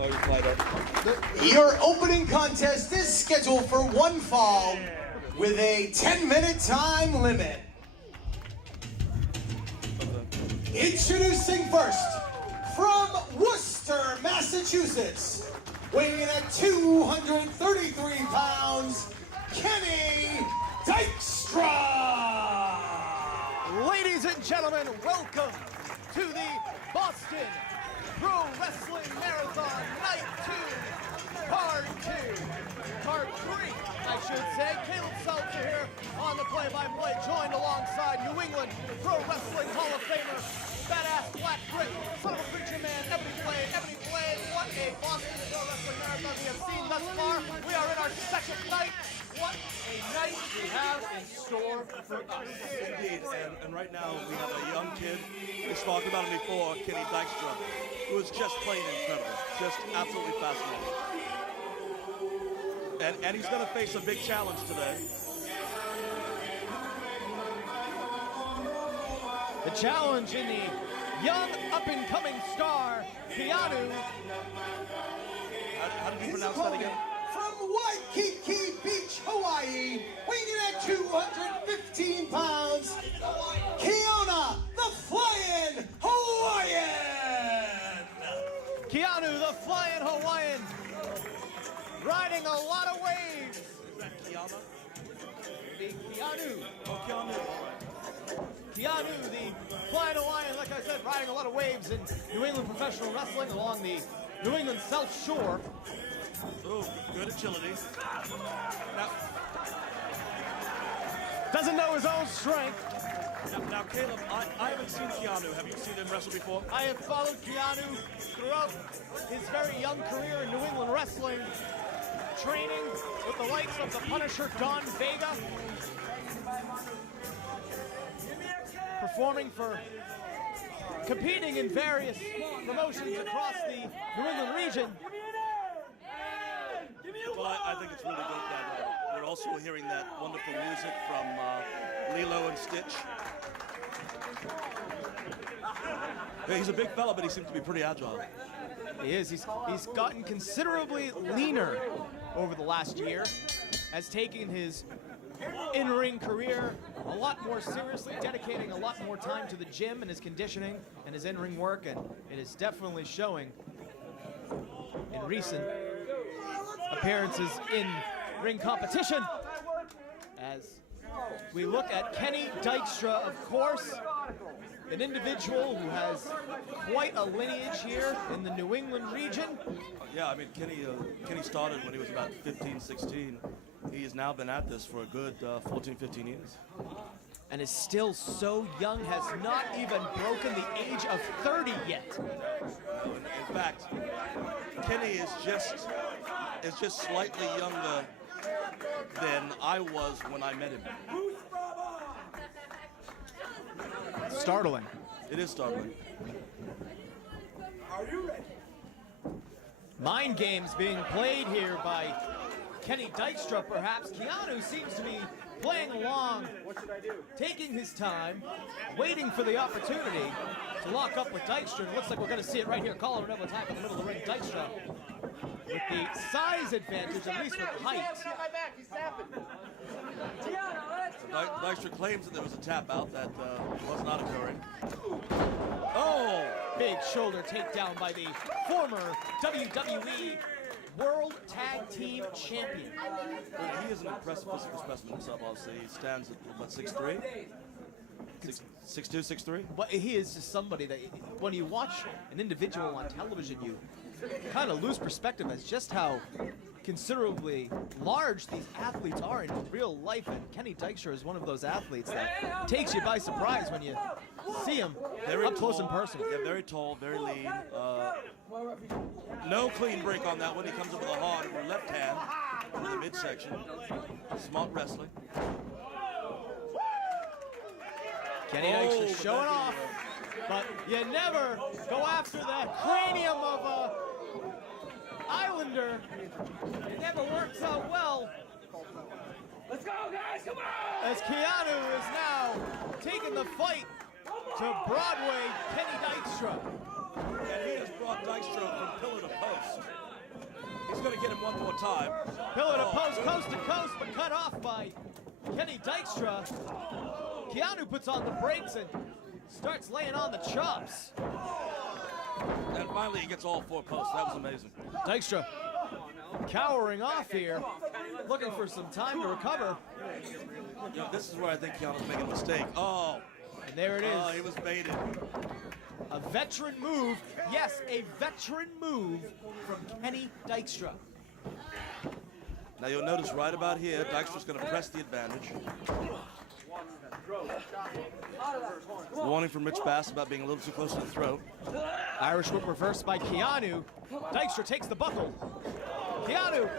Oh, you fight up. Your opening contest is scheduled for one fall with a 10-minute time limit. Introducing first, from Worcester, Massachusetts, weighing in at 233 pounds, Kenny Dykstra! Ladies and gentlemen, welcome to the Boston Pro Wrestling Marathon Night 2, Part 3, I should say. Caleb Seltzer here on the play-by-play, joined alongside New England Pro Wrestling Hall of Famer, badass Black Brick, son of a preacher man, Ebony Blade. What a Boston Pro Wrestling Marathon we have seen thus far. We are in our second night. What a night we have in store for us. Indeed, and right now we have a young kid, we talked about him before, Kenny Dykstra, who is just plain incredible, just absolutely fascinating. And he's going to face a big challenge today. The challenge in the young up-and-coming star, Keanu. How did you pronounce that again? From Waikiki Beach, Hawaii, weighing in at 215 pounds, Keanu, the Flying Hawaiian! Keanu, the Flying Hawaiian, riding a lot of waves. Is that Keanu? Keanu. Oh, Keanu. Keanu, the Flying Hawaiian, like I said, riding a lot of waves in New England professional wrestling along the New England South Shore. Oh, good agility. Now, doesn't know his own strength. now Caleb, I haven't seen Keanu. Have you seen him wrestle before? I have followed Keanu throughout his very young career in New England wrestling, training with the likes of the Punisher Don Vega, competing in various promotions across the New England region. Well, I think it's really good that we're also hearing that wonderful music from Lilo and Stitch. Yeah, he's a big fella, but he seems to be pretty agile. He is. He's gotten considerably leaner over the last year, has taken his in-ring career a lot more seriously, dedicating a lot more time to the gym and his conditioning and his in-ring work, and it is definitely showing in recent appearances in ring competition. As we look at Kenny Dykstra, of course, an individual who has quite a lineage here in the New England region. Yeah, I mean, Kenny started when he was about 15, 16. He has now been at this for a good 14, 15 years. And is still so young, has not even broken the age of 30 yet. In fact, Kenny is just slightly younger than I was when I met him. Startling. It is startling. Are you ready? Mind games being played here by Kenny Dykstra, perhaps. Keanu seems to be playing along, taking his time, waiting for the opportunity to lock up with Dykstra. It looks like we're going to see it right here. Collar double attack in the middle of the ring. Dykstra with the size advantage, at least with height. Dykstra claims that there was a tap out that was not occurring. Oh! Big shoulder takedown by the former WWE World Tag Team Champion. Well, he is an impressive physical specimen himself, obviously. He stands at, what, 6'3"? 6'2", 6'3"? But he is just somebody that, when you watch an individual on television, you kind of lose perspective as just how considerably large these athletes are in real life, and Kenny Dykstra is one of those athletes that takes you by surprise when you see him up close and personal. Yeah, very tall, very lean. No clean break on that one. He comes up with a hard left hand in the midsection. Smart wrestling. Kenny Dykstra showing off, but you never go after the cranium of a Islander. It never works out well. Let's go, guys, come on! As Keanu is now taking the fight to Broadway, Kenny Dykstra. And he has brought Dykstra from pillar to post. He's going to get him one more time. Pillar to post, coast to coast, but cut off by Kenny Dykstra. Keanu puts on the brakes and starts laying on the chops. And finally, he gets all 4 posts. That was amazing. Dykstra cowering off here, looking for some time to recover. You know, this is where I think Keanu's making a mistake. Oh. And there it is. Oh, he was baited. A veteran move. Yes, a veteran move from Kenny Dykstra. Now you'll notice right about here, Dykstra's going to press the advantage. Warning from Rich Bass about being a little too close to the throat. Irish whip reversed by Keanu. Dykstra takes the buckle. Keanu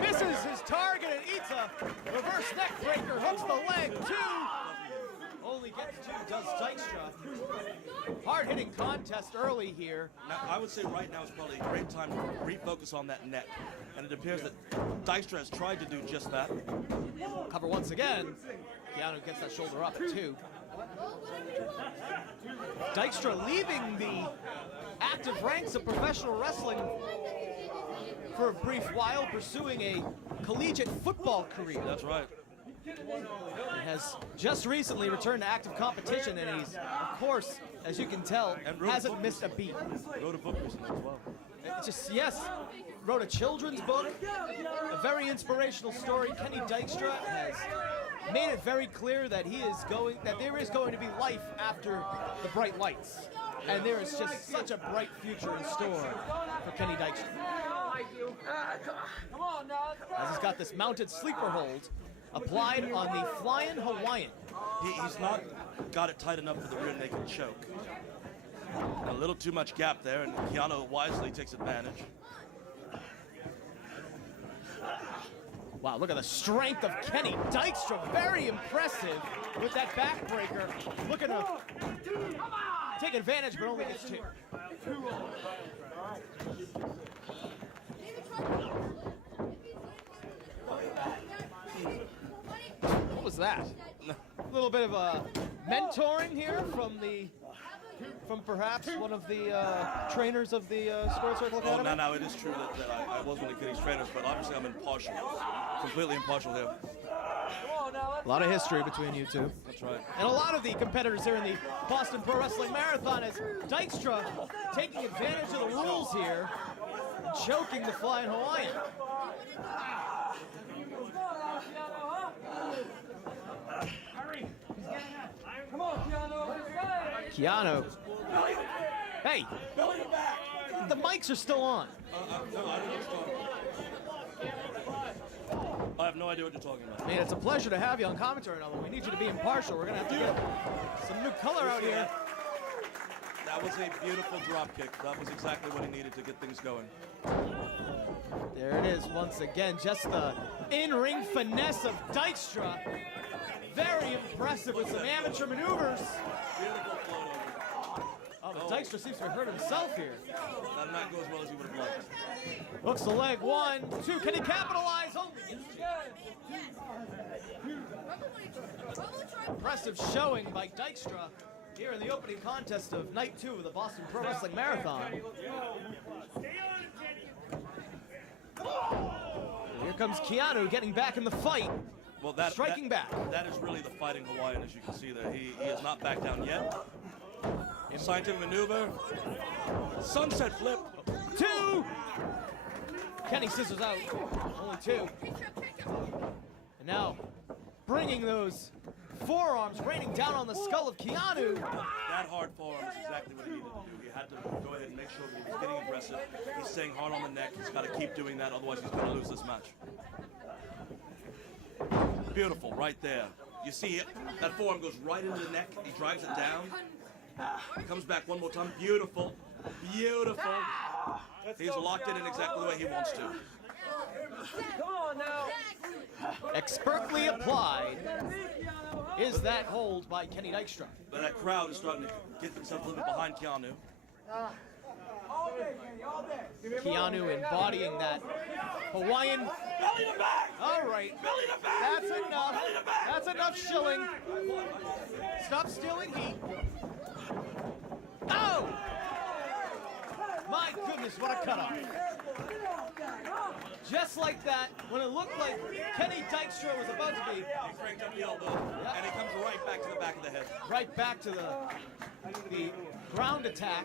misses his target and eats a reverse neck breaker. Hooks the leg. 2. Only gets 2, does Dykstra. Hard-hitting contest early here. Now, I would say right now is probably a great time to refocus on that neck. And it appears that Dykstra has tried to do just that. Cover once again. Keanu gets that shoulder up at 2. Dykstra leaving the active ranks of professional wrestling for a brief while, pursuing a collegiate football career. That's right. He has just recently returned to active competition, and he's, of course, as you can tell, hasn't missed a beat. Wrote a book recently as well. Yes, wrote a children's book, a very inspirational story. Kenny Dykstra has made it very clear that there is going to be life after the bright lights, and there is just such a bright future in store for Kenny Dykstra. As he's got this mounted sleeper hold applied on the flying Hawaiian. He's not got it tight enough for the rear naked choke. A little too much gap there, and Keanu wisely takes advantage. Wow, look at the strength of Kenny Dykstra. Very impressive with that backbreaker. Looking to take advantage, but only gets 2. What was that? A little bit of a mentoring here from perhaps one of the trainers of the Squared Circle Academy? Oh, now it is true that I was one of Kenny's trainers, but obviously I'm impartial. Completely impartial here. A lot of history between you two. That's right. And a lot of the competitors here in the Boston Pro Wrestling Marathon, as Dykstra taking advantage of the rules here, choking the flying Hawaiian. Come on, Keanu. Keanu. Hey, Belly to back. the mics are still on. No, I don't know what you're talking about. I have no idea what you're talking about. I mean, it's a pleasure to have you on commentary, although we need you to be impartial. We're going to have to get some new color out here. That was a beautiful drop kick. That was exactly what he needed to get things going. There it is once again, just the in-ring finesse of Dykstra. Very impressive with some amateur maneuvers. Beautiful float over. Oh, but Dykstra seems to have hurt himself here. That did not go as well as he would have liked. Hooks the leg, 1, 2, can he capitalize? Impressive showing by Dykstra here in the opening contest of night 2 of the Boston Pro Wrestling Marathon. Here comes Keanu getting back in the fight. Well, striking back. That is really the fighting Hawaiian, as you can see there. He has not backed down yet. Scientific maneuver. Sunset flip. 2! Kenny scissors out. Only 2. And now, bringing those forearms raining down on the skull of Keanu. That hard forearm is exactly what he needed to do. He had to go ahead and make sure that he was getting aggressive. He's staying hard on the neck. He's got to keep doing that, otherwise he's going to lose this match. Beautiful, right there. You see it? That forearm goes right into the neck. He drives it down. Comes back one more time. Beautiful. Beautiful. He's locked it in exactly the way he wants to. Come on now. Expertly applied is that hold by Kenny Dykstra. But that crowd is starting to get themselves a little bit behind Keanu. All day, Kenny, all day. Keanu embodying that Hawaiian. Belly to back. All right. Belly to back. That's enough. Belly to back. That's enough shilling. Stop stealing heat. Oh! My goodness, what a cutoff. Just like that, when it looked like Kenny Dykstra was about to be. He cranked up the elbow, and he comes right back to the back of the head. Right back to the ground attack.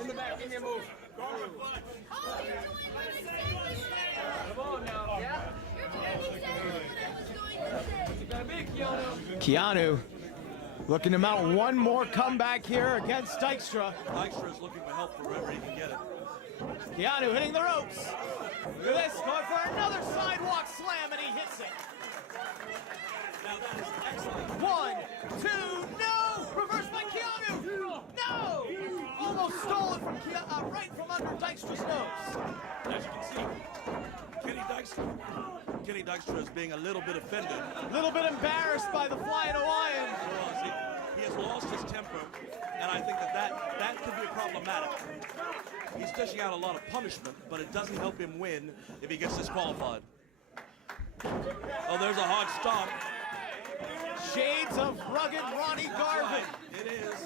In the back, give me a move. Oh, you're doing exactly Come on now. Yeah? You're doing exactly what I was going to say. You got a big Keanu. Keanu looking to mount one more comeback here against Dykstra. Dykstra is looking for help wherever he can get it. Keanu hitting the ropes. Look at this, going for another sidewalk slam, and he hits it. Now that is excellent. 1, 2, no! Reversed by Keanu! No! Almost stolen from right from under Dykstra's nose. As you can see, Kenny Dykstra is being a little bit offended. A little bit embarrassed by the flying Hawaiian. He has lost his temper, and I think that could be problematic. He's dishing out a lot of punishment, but it doesn't help him win if he gets disqualified. Oh, there's a hard stomp. Shades of rugged Ronnie Garvin. Right, it is.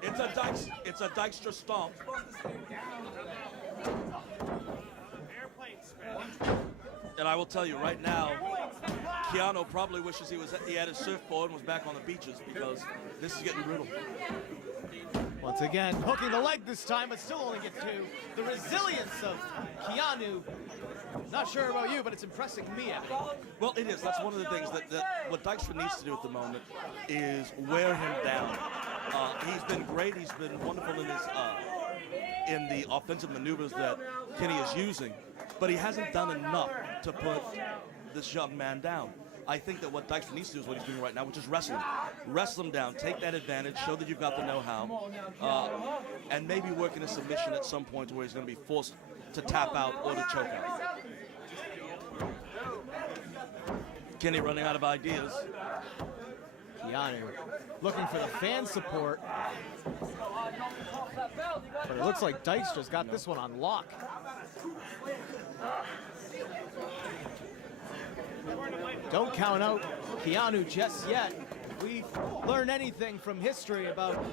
It's a Dykstra stomp. And I will tell you right now, Keanu probably wishes he had his surfboard and was back on the beaches, because this is getting brutal. Once again, hooking the leg this time, but still only gets 2. The resilience of Keanu. Not sure about you, but it's impressing me out. Well, it is. That's one of the things that what Dykstra needs to do at the moment is wear him down. He's been great. He's been wonderful in the offensive maneuvers that Kenny is using, but he hasn't done enough to put this young man down. I think that what Dykstra needs to do is what he's doing right now, which is wrestle him. Wrestle him down, take that advantage, show that you've got the know-how, and maybe work in a submission at some point where he's going to be forced to tap out or to choke out. Kenny running out of ideas. Keanu looking for the fan support. But it looks like Dykstra's got this one on lock. Don't count out Keanu just yet. If we learn anything from history about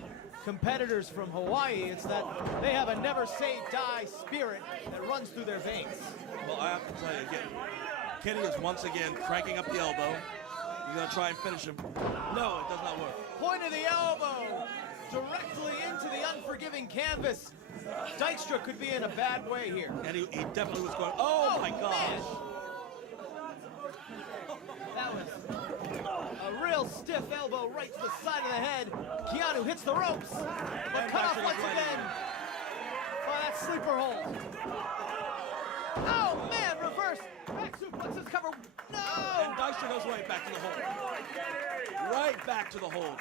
competitors from Hawaii, it's that they have a never say die spirit that runs through their veins. Well, I have to tell you again, Kenny is once again cranking up the elbow. He's going to try and finish him. No, it does not work. Point of the elbow directly into the unforgiving canvas. Dykstra could be in a bad way here. And he definitely was going, oh my gosh. Man. That was a real stiff elbow right to the side of the head. Keanu hits the ropes, but cut off once again by that sleeper hold. Oh man, reverse back suplexes cover. No! And Dykstra goes right back to the hold. Right back to the hold.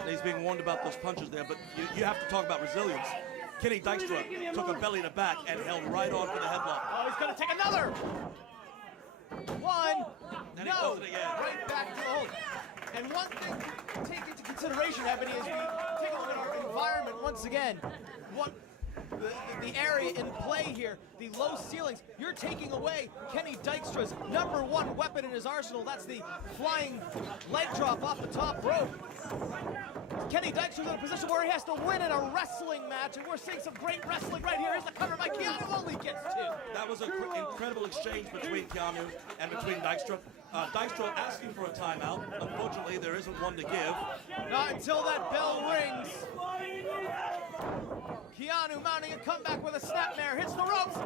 And he's being warned about those punches there, but you have to talk about resilience. Kenny Dykstra took a belly to back and held right on for the headlock. Oh, he's gonna take another. One. And he No. does it again. Right back to the hold. And one thing to take into consideration, Ebony, is we take a look at our environment once again. What the area in play here, the low ceilings, you're taking away Kenny Dykstra's #1 weapon in his arsenal. That's the flying leg drop off the top rope. Kenny Dykstra's in a position where he has to win in a wrestling match, and we're seeing some great wrestling right here. Here's the cover by Keanu, only gets 2. That was an incredible exchange between Keanu and between Dykstra. Dykstra asking for a timeout. Unfortunately, there isn't one to give. Not until that bell rings. Keanu mounting a comeback with a snapmare, hits the ropes.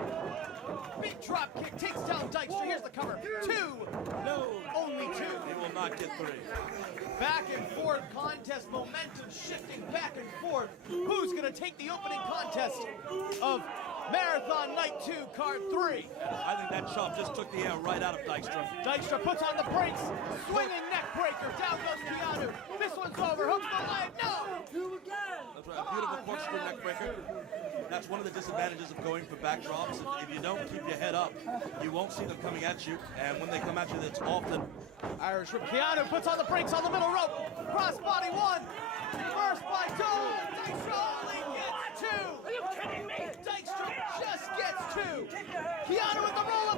Big drop kick, takes down Dykstra. Here's the cover. 2. No. Only 2. He will not get 3. Back and forth contest, momentum shifting back and forth. Who's gonna take the opening contest of Marathon Night 2, Card 3? I think that chop just took the air right out of Dykstra. Dykstra puts on the brakes, swinging neck breaker. Down goes Keanu. This one's over. Hooks the leg. No. That's right, a beautiful corkscrew neck breaker. That's one of the disadvantages of going for backdrops. If you don't keep your head up, you won't see them coming at you. And when they come at you, it's often. Irish whip. Keanu puts on the brakes on the middle rope. Cross body 1. Reverse by 2. Dykstra only gets 2. Are you kidding me? Dykstra just gets 2. Keanu with the roll up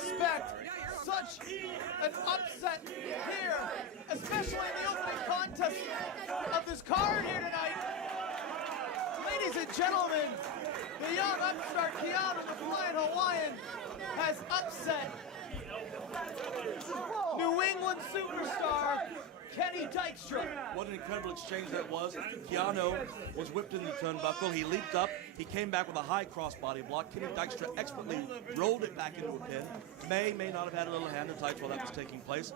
expect such an upset here, especially in the opening contest of this card here tonight. Ladies and gentlemen, the young upstart Keanu, the Flying Hawaiian, has upset New England superstar Kenny Dykstra. What an incredible exchange that was. Keanu was whipped in the turnbuckle. He leaped up. He came back with a high crossbody block. Kenny Dykstra expertly rolled it back into a pin. May not have had a little hand in tights while that was taking place.